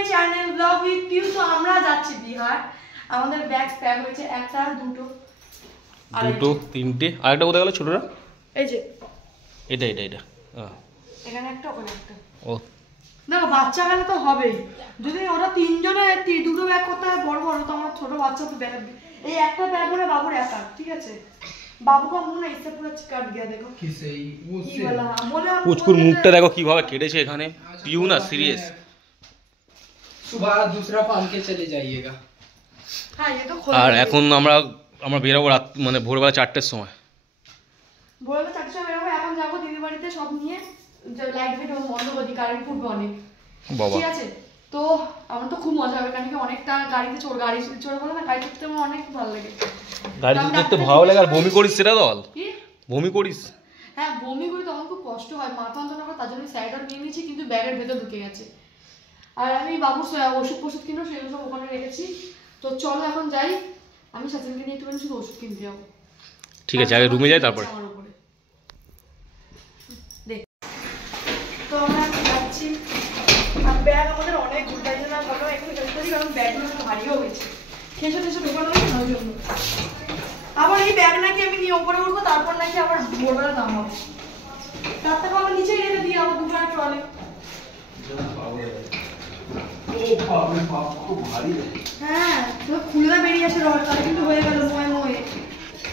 My channel blog with Piu. তো আমরা যাচ্ছি বিহার। আমাদের ব্যাগ প্যাক হয়েছে, একটা দুটো তিনটে, আরেকটা কোথায় গেল ছোটরা? এই যে এটা এখানে একটা, ওখানে একটা। ও দেখো বাচ্চা গেলে তো হবেই, যদি ওরা তিনজনে দুটো ব্যাগ করতে হয় বড় বড়, তো আমার ছোট বাচ্চা তো ব্যাগ, এই একটা ব্যাগ হলে বাবুর একা, ঠিক আছে? বাবু का मुंह ना इससे पूरा काट गया, देखो किसे वो ये वाला बोले পুচকুর মুখটা দেখো কিভাবে কেটেছে এখানে। পিউ না সিরিয়াস। सुबह दूसरा पाल के चले जाइएगा। हां ये तो আর এখন আমরা বেরোবো রাত মানে ভোরবেলা 4টের সময়। ভোরবেলা 4টের সময় বেরোবো। এখন যাবো দিদির বাড়িতে, সব নিয়ে লাইট ফাইট বন্ধ করে দিই, কারেন্ট ফুটবে অনেক, বাবা ঠিক আছে? তো আমার তো খুব মজা হবে, কারণ কি অনেকটা গাড়িতে গাড়ি চড়ে বলে না, গাড়ি চড়তে আমার অনেক ভালো লাগে। গাড়িতে দেখতে ভালো লাগে। আর বমি করিস সেটা বল। কি বমি করিস? হ্যাঁ বমি করি, তখন খুব কষ্ট হয়, মাথা যন্ত্রণা করে, তার জন্য স্যালাইডার নিয়ে নিয়েছি, কিন্তু ব্যাগের ভেতর ঢুকে গেছে। আর আমি বাবুর ওষুধ কিনো, সেগুলো সব ওখানে রেখেছি। তো চলো এখন যাই, আমি সচিনকে নিয়ে একটুখানি শুধু ওষুধ কিনতে যাবো। ঠিক আছে, আগে রুমে যাই তারপরে। দেখ তো আমরা যাচ্ছি, আর ব্যাগ আমাদের অনেক ঘুরতে না ভালো, একটু হেল্প করি, কারণ ব্যাগগুলো একটু ভারীও হয়েছে, খেসে ঢোকানো হয়েছে না, ওই জন্য। আবার এই ব্যাগ নাকি আমি নিয়ে ওপরে উঠবো, তারপর নাকি আবার ভোরবেলা দাম হবে, তার থেকে আবার নিচেই রেখে দিয়ে আবার দুপুরে ট্রলে। হ্যাঁ তো খুলে বেরিয়ে আসে রড, তাহলে কিন্তু হয়ে গেল ময়ে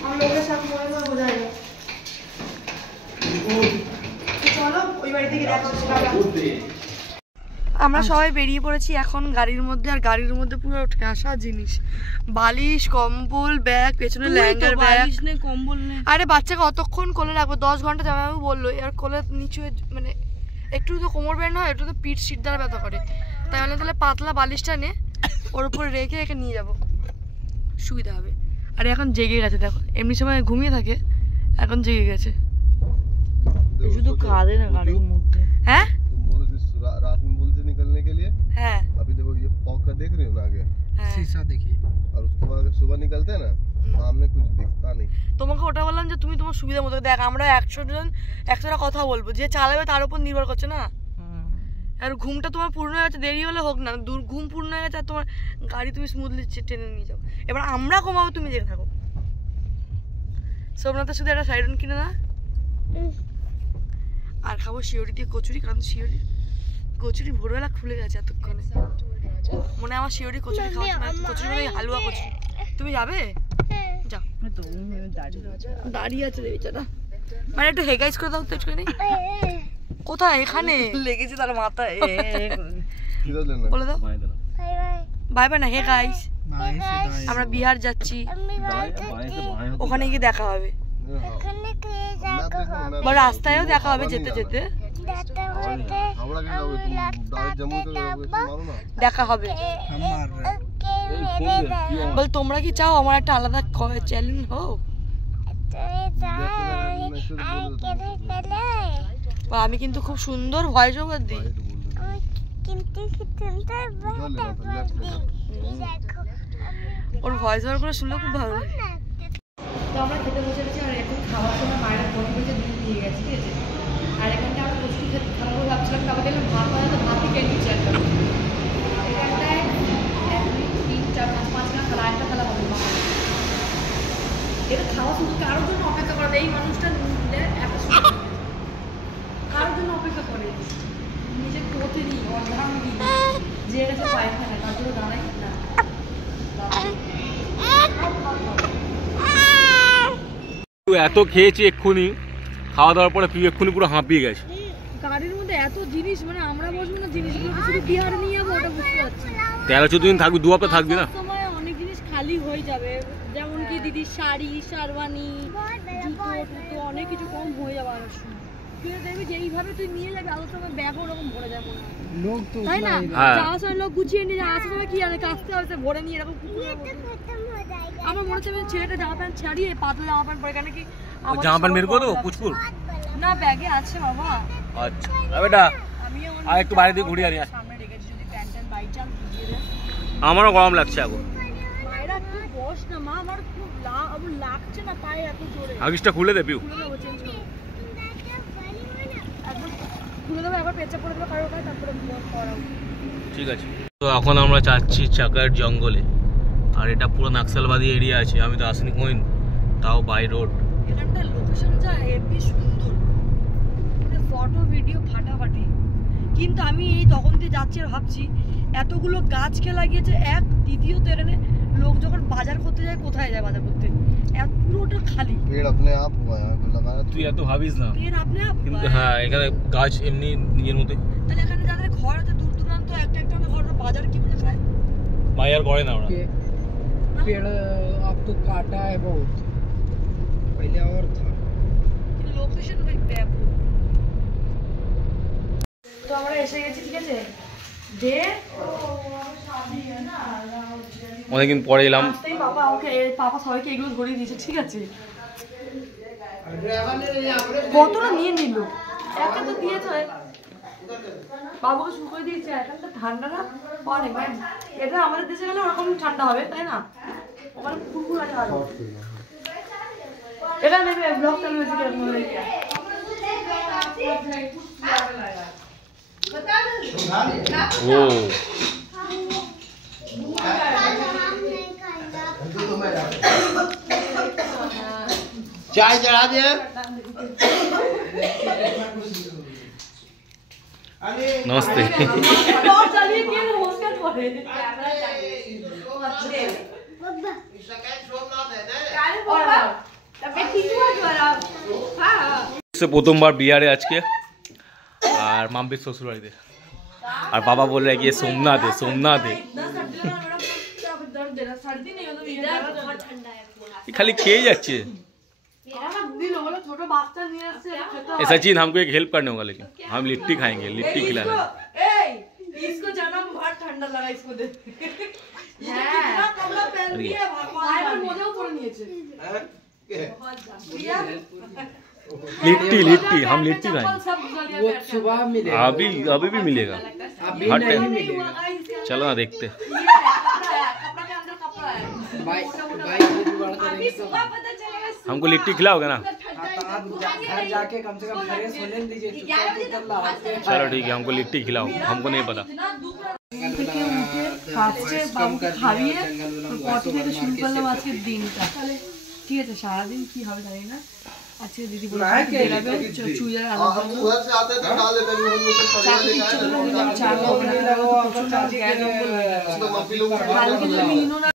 আমার লোকের সাথে ময়ে বোঝা যায়। চলো ওই বাড়ি থেকে দেখা হচ্ছে। আমরা সবাই বেরিয়ে পড়েছি এখন গাড়ির মধ্যে, আর গাড়ির মধ্যে পুরো ঠেসা জিনিস, বালিশ, কম্বল, ব্যাগ, পেছনে ল্যাঙ্গার ব্যাগ, কম্বল নেই। আরে বাচ্চাকে অতক্ষণ কোলে রাখবো, 10 ঘন্টা যাবে আমি বললো, এর কোলে নিচু মানে একটু তো কোমর বের না হয়, একটু তো পিঠ সিট দ্বারা ব্যথা করে, তাই বলে তাহলে পাতলা বালিশটা নে ওর উপরে রেখে একে নিয়ে যাবো, সুবিধা হবে। আর এখন জেগে গেছে দেখো, এমনি সময় ঘুমিয়ে থাকে, এখন জেগে গেছে। শুধু কাঁদে না গাড়ির মধ্যে। হ্যাঁ रात में बोलते निकलने के लिए। हाँ अभी देखो ये फॉग का देख रही हो ना आगे, शीशा देखिए, और उसके बाद अगर सुबह निकलते हैं ना, सामने कुछ दिखता नहीं। তোমাকে ওটা বললাম যে তুমি তোমার সুবিধা মতো দেখ, আমরা 100 জন 100টা কথা বলবো, যে চালাবে তার উপর নির্ভর করছে না। আর ঘুমটা তোমার পূর্ণ হয়ে গেছে, দেরি হলে হোক না, ঘুম পূর্ণ হয়ে গেছে, আর তোমার গাড়ি তুমি স্মুথলি টেনে নিয়ে যাও। এবার আমরা কমাবো, তুমি জেগে থাকো। সোমনাথের শুধু একটা সাইডন কিনে না, আর খাবো শিওরি দিয়ে কচুরি, কারণ শিওরি কচুরি ভোরবেলা খুলে গেছে এতক্ষণে, মনে আমার শিওরি কচুরি খাওয়া না, কচুরি মানে হালুয়া কচুরি। তুমি যাবে? যাও, দাঁড়িয়ে আছে বেচারা, মানে একটু হেগাইজ করে দাও তো একটুখানি। কোথায়? এখানে লেগেছে তার মাথায়, বলে দাও বাই বাই না, হে গাইস আমরা বিহার যাচ্ছি, ওখানে গিয়ে দেখা হবে, বা রাস্তায়ও দেখা হবে যেতে যেতে দেখা হবে। বল তোমরা কি চাও আমার একটা আলাদা চ্যানেল হোক? আমি কিন্তু খুব সুন্দর ভয়েস ওভার দিই, ওর ভয়েস ওভার করে শুনলে খুব ভালো লাগে। তো আমরা খেতে বসে গেছি, আর এখন খাওয়ার সময় মায়েরা ফোন করেছে, দুধ দিয়ে গেছে, ঠিক আছে? আর এখানটা আমরা প্রচুর খেতে খাবো ভাবছিলাম, তারপর দেখলাম ভাত হয় তো ভাতই কেটে দিচ্ছি একটা, এখানটায় 1 2 3 4 5 5 থালা, একটা থালা হবে। এটা খাওয়া শুধু কারোর জন্য অপেক্ষা করে, এই মানুষটা এত কারোর জন্য অপেক্ষা করে, নিজের প্রতিদিন অর্ধান দিন যে গেছে পায়খানা, তার জন্য দাঁড়াই না। এত খেয়েছি এক্ষুনি, খাওয়া দাওয়ার পরে পিউ এক্ষুনি পুরো হাঁপিয়ে গেছে। গাড়ির মধ্যে এত জিনিস, মানে আমরা বসবো না, জিনিসগুলো শুধু বিহার নিয়ে যাবো, ওটা বুঝতে পারছি। 13-14 দিন থাকবি, 2 হপ্তাহ থাকবি না, সময় অনেক জিনিস খালি হয়ে যাবে, যেমন কি দিদির শাড়ি, শারবানি, জুতো টুতো অনেক কিছু কম হয়ে যাবে আর সময়। তুই দেখবি যে এইভাবে তুই নিয়ে যাবি, আলোর সময় ব্যাগ ওরকম ভরে যাবে लोग तो তাই না? যাওয়ার সময় লোক গুছিয়ে নিয়ে যায়, আসার সময় কি জানে কাস্তে হবে ভরে নিয়ে এরকম। আমার মনে হচ্ছে ছেলেটা জামা প্যান্ট ছাড়িয়ে পাতলা জামা প্যান্ট পরে, কেন কি জামা প্যান্ট বের করে দেবো পুচকুর না, ব্যাগে আছে বাবা। আচ্ছা বেটা, আর একটু বাইরে দিয়ে ঘুরে আনি, সামনে রেখেছি, যদি প্যান্ট ট্যান্ট বাই চান্স ভিজিয়ে দেয়। আমারও গরম লাগছে এখন, মায়েরা একটু বস না মা, আমার খুব লাগছে না তাই এত জোরে। আগিসটা খুলে দে পিউ, খুলে দেবো, চেঞ্জ করে একদম খুলে দেবো, একবার পেঁচা করে দেবো কারো, তারপরে করাও। ঠিক আছে। তো এখন আমরা যাচ্ছি চাকার জঙ্গলে, আর এটা পুরো নাক্সালবাদী এরিয়া আছে, আমি তো আসিনি কোনোদিন, তাও বাই রোড। এখানটা লোকেশনটা হেভি সুন্দর, মানে ফটো ভিডিও ফাটাফাটি। কিন্তু আমি এই তখন দিয়ে যাচ্ছি আর ভাবছি এতগুলো গাছকে লাগিয়েছে এক, দ্বিতীয়ত এখানে লোক যখন বাজার করতে যায় কোথায় যায় বাজার করতে, পুরোটা খালি। पेड़ अपने आप हुआ यहाँ पे लगाया তুই এত ভাবিস না, এর আপনি কিন্তু হ্যাঁ এখানে গাছ এমনি নিজের মতো। তাহলে এখানে যাদের ঘর আছে দূর দূরান্ত একটা একটা ঘর, বাজার কি করে খায়? বাজার করে না ওরা। पेड़ अब तो काटा है बहुत, पहले और था। লোকেশন ভাই ব্যাপক। তো আমরা এসে গেছি, ঠিক আছে, দে অনেকদিন পরে এলাম। পাপা আমাকে পাপা সবাইকে এগুলো ধরিয়ে দিয়েছে, ঠিক আছে। কতটা নিয়ে নিল, একটা তো দিয়েছে বাবুকে শুরু করে দিয়েছে। এখন তো ঠান্ডা না অনেক, মানে এটা আমাদের দেশে গেলে ওরকম ঠান্ডা হবে, তাই না? ওখানে কুকুর আছে আরো। এটা নেবে ব্লগ চালু হয়েছে কেমন ও चाय चढ़ा दे। नमस्ते। চালিয়ে কে হোস্টেল করে প্রথমবার বিহারে আজকে, আর মাম্পির শ্বশুর বাড়িতে, আর বাবা বলে রাখি সোমনাথ है सोमनाथ है। खाली खेल जाच्छे। ऐसा चीज हमको एक हेल्प करने होगा, लेकिन हम लिट्टी खाएंगे, लिट्टी खिलाना। इसको जन्म भर ठंडा लगा, इसको दे। लिट्टी लिट्टी हम लिट्टी खाएंगे, वो सुबह मिलेगा, अभी अभी भी मिलेगा, अभी हर नहीं टाइम। मिलेगा। चलो ना देखते। बाइक बाइक को जुगाड़ करेंगे तो हमको लिट्टी खिलाओगे ना? हाँ, तो आप घर जाके कम से कम फ्रेश होने दीजिए, चुपचाप उतर ला। चलो ठीक है, हमको लिट्टी खिलाओ, हमको नहीं पता। থেকে উঠে খাচ্ছে, বাবুকে খাইয়ে পটি থেকে শুরু করলাম আজকের দিনটা, ঠিক আছে। সারাদিন কি হবে জানি না। আজকে দিদি বলেছে বেরাবে চুইয়ার আলাদা हम उधर से आते थे डाले पे वो से চাকরি ইচ্ছে করলো দিলাম, চা খাবো না, প্রচন্ড গ্যাস অম্বল হয়ে গেছে। तो मम्मी लोग কালকে যদি ইনো না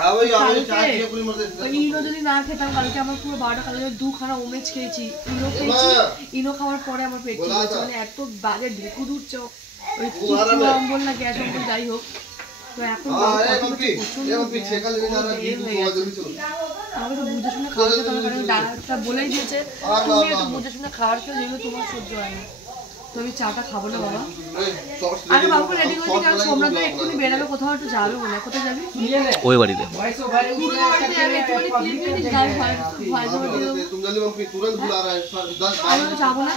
हां भाई आवे चाय की पूरी मर्द ইনো যদি না খেতাম, কালকে আমার পুরো 12টা কালকে দুখানা ওমেজ খেয়েছি, ইনো খেয়েছি। ইনো খাওয়ার পরে আমার পেট চলেছে, মানে এত বাজে ঢেকুর উঠছে, ওই চুয়া অম্বল না গ্যাস অম্বল যাই হোক। তো এখন हां ए मम्मी छेका लेने जा रहा है, दूध जल्दी चलो। আমাকে তো বুঝে শুনে খাওয়াতে হবে, কারণ ডাক্তার বলেই দিয়েছে তুমি একটু বুঝে শুনে খাওয়ার খেয়ে, যেগুলো তোমার সহ্য হয় না। তো আমি চাটা খাবো না বাবা। আরে বাবু রেডি করে দিই, কারণ সোমনাথ এক্ষুনি বেরাবে, কোথাও একটু যাবে মনে হয়। কোথায় যাবি? ওই বাড়িতে। वॉइस ओवर পুরনো বাড়িতে যাবে, একটুখানি ক্লিপ নিয়ে নিস, গায়ে ভয় জমা দিয়ে দেবো। तुम जल्दी मम्मी तुरंत बुला रहा है 10 আমি তো যাবো না,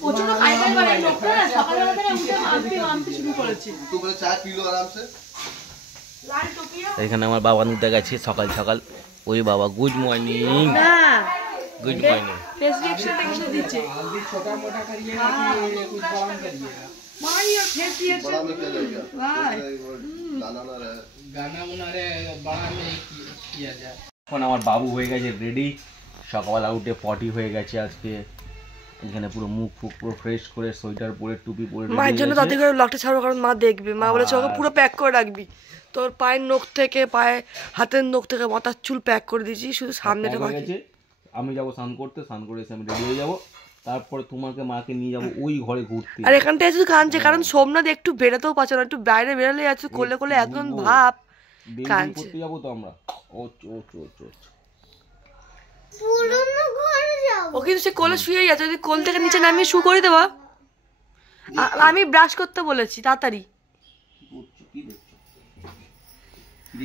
প্রচন্ড খাইতে পারে লোকটা না, সকালবেলা থেকে উঠে মাম্পি শুরু করেছে। तू बोले चाय पी लो आराम से। লাল টুপিও এখানে আমার বাবা নিতে গেছে সকাল সকাল। ওই বাবা গুড মর্নিং, না, গুড মর্নিং। ফেস রিঅ্যাকশনটা কিসে দিচ্ছে? जल्दी छोटा मोटा करिएगा कि कुछ बड़ा करिएगा। मारी और फेस रिঅ্যাকশন बड़ा में क्या जाएगा ভাই। गाना ना रहे। गाना उना रे बड़ा में किया जाए। এখন আমার বাবু হয়ে গেছে রেডি, সকালবেলা উঠে পটি হয়ে গেছে আজকে। এখানে পুরো মুখ ফুক পুরো ফ্রেশ করে সোয়েটার পরে টুপি পরে মায়ের জন্য তাতে করে ব্লগটা ছাড়বো, কারণ মা দেখবে। মা বলেছে ওকে পুরো প্যাক করে রাখবি, তোর পায়ের নখ থেকে হাতের নখ থেকে মাথার চুল প্যাক করে দিয়েছি, শুধু সামনেটা বাকি। আমি যাবো স্নান করতে, স্নান করে এসে আমি রেডি হয়ে যাবো, তারপরে তোমাকে মাকে নিয়ে যাবো ওই ঘরে ঘুরতে। আর এখানটায় শুধু কাঁদছে, কারণ সোমনাথ একটু বেরোতেও পারছে না, একটু বাইরে বেরোলে আছে কোলে কোলে একজন ভাব কাঁদছে। করতে যাবো তো আমরা। ও ও ও ও ও কিন্তু সে কোলে শুয়ে যাচ্ছে, যদি কোল থেকে নিচে নামিয়ে শু করে দেওয়া। আমি ব্রাশ করতে বলেছি তাড়াতাড়ি।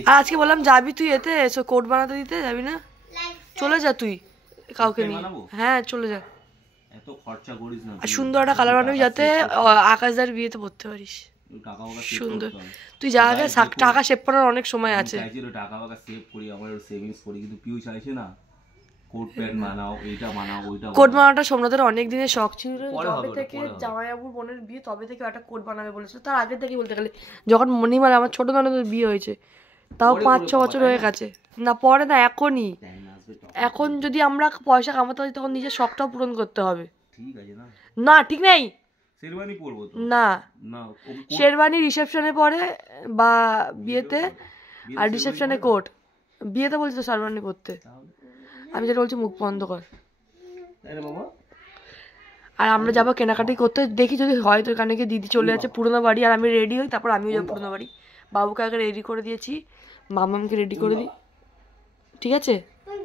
আর আজকে বললাম যাবি তুই এতে কোট বানাতে দিতে, যাবি না? চলে যা তুই কাউকে নিয়ে। হ্যাঁ চলে যা, এত খরচা করিস না। আর সুন্দর একটা কালার বানাবি যাতে আকাশদার বিয়েতে পড়তে পারিস। টাকা টাকা সুন্দর, তুই যা আগে টাকা সেভ করার অনেক সময় আছে। চাইছিল টাকা টাকা সেভ করি, আমার সেভিংস করি, কিন্তু পিউ চাইছে না। কোট প্যান্ট বানাও, এইটা বানাও, ওইটা কোট বানানোটা সোমনাথের অনেক দিনের শখ ছিল। পরে হবে যবে ওটা, থেকে পরে হবে। জামাইবাবুর বোনের বিয়ে তবে থেকে একটা কোট বানাবে বলেছিল, তার আগে থেকেই বলতে গেলে যখন মণিমালা আমার ছোট ননদের বিয়ে হয়েছে তাও পরে 5-6 করবে বছর বাবা, হয়ে তাই না? গেছে। না পরে না, এখনই। টাইম আসবে তো। এখন যদি আমরা পয়সা কামাতে পারি তখন নিজের শখটাও পূরণ করতে হবে। ঠিক আছে না, না ঠিক নেই, শেরওয়ানি পরবো তো। না না শেরওয়ানি রিসেপশনে পরে বা বিয়েতে, আর রিসেপশনে কোট, বিয়েতে বলছি তো শেরওয়ানি পরতে। আমি যেটা বলছি মুখ বন্ধ কর। তাই না বাবা? আর আমরা যাবো কেনাকাটি করতে, দেখি যদি হয় তো এখানে গিয়ে দিদি চলে যাচ্ছে পুরোনো বাড়ি, আর আমি রেডি হই, তারপর আমিও যাবো পুরোনো বাড়ি। বাবুকে আগে রেডি করে দিয়েছি, মামামকে রেডি করে দিই, ঠিক আছে?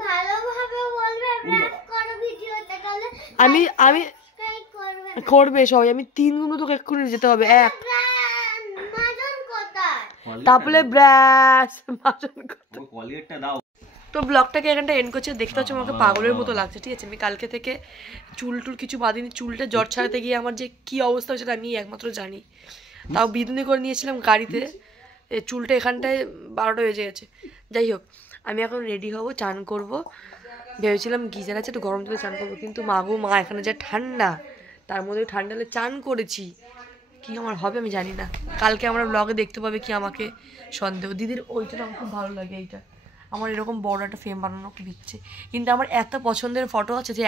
ভালোভাবে বলবে, ব্রাশ করো ভিডিওতে, তাহলে আমি সাবস্ক্রাইব করবে। করবে সবাই, আমি 3 গুণ তোকে এক্ষুনি যেতে হবে। 1 মাজন কোথায়? তারপরে ব্রাশ কলিয়েরটা দাও। তো ব্লগটাকে এখানটা এন্ড করছে। দেখতে হচ্ছে আমাকে পাগলের মতো লাগছে, ঠিক আছে? আমি কালকে থেকে চুল কিছু বাঁধিনি, চুলটা জট ছাড়াতে গিয়ে আমার যে কি অবস্থা হয়েছে আমি একমাত্র জানি। তাও বিদুনি করে নিয়েছিলাম গাড়িতে, চুলটা এখানটায় 12টা বেজে গেছে। যাই হোক, আমি এখন রেডি হব, চান করব। ভেবেছিলাম গিজার আছে একটু গরম জলে চান করবো, কিন্তু মা এখানে যা ঠান্ডা, তার মধ্যে ঠান্ডা হলে চান করেছি, কি আমার হবে আমি জানি না। কালকে আমরা ব্লগে দেখতে পাবে কি আমাকে সন্দেহ। দিদির ওইটা আমার খুব ভালো লাগে, এইটা আমার এরকম বড় একটা ফ্রেম বানানো খুব ইচ্ছে, কিন্তু আমার এত পছন্দের ফটো আছে যে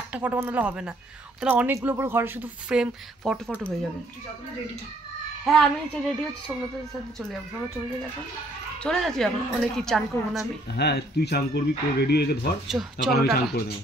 একটা ফটো বানালে হবে না, তাহলে অনেকগুলো পুরো ঘরে শুধু ফ্রেম ফটো হয়ে যাবে। হ্যাঁ আমি রেডি হচ্ছি, সোমনাথের সাথে চলে যাবো। আমরা চলে যাবো, এখন চলে যাচ্ছি, এখন অনেক কি চান করবো না আমি। হ্যাঁ তুই চান করবি, রেডি হয়ে ধর, চলো আমি চান টাটা। করে দেবো।